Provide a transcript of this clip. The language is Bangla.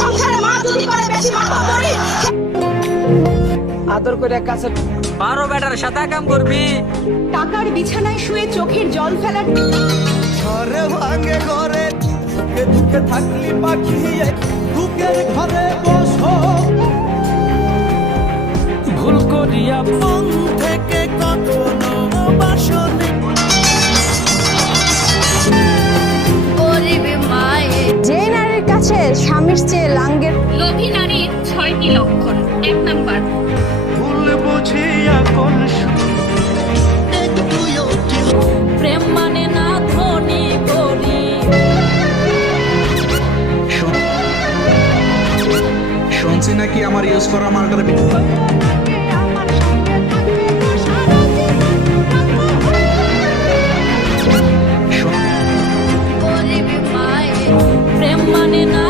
সংসারে মা যদি করে বেশি মাতাবরি আদর করে কাছে 12 বেটার সাথে কাম করবি। টাকার বিছানায় শুয়ে চোখের জল ফেলার ঘরে ভাঙে ঘরে সুখে দুঃখে থাকলি পাখি দুঃখের ঘরে বসো ভুল করিয়া মন থেকে কখনো বাসনি যে নারীর কাছে স্বামীর চেয়ে লাঙ্গের লোভী নারীর 6টি লক্ষণ। 1 নাম্বার, ভুল বুঝিয়া কোন প্রেম মানে না ধনী গরিব। শুনছি নাকি আমার ইউজ করা মালটার প্রেম মানে না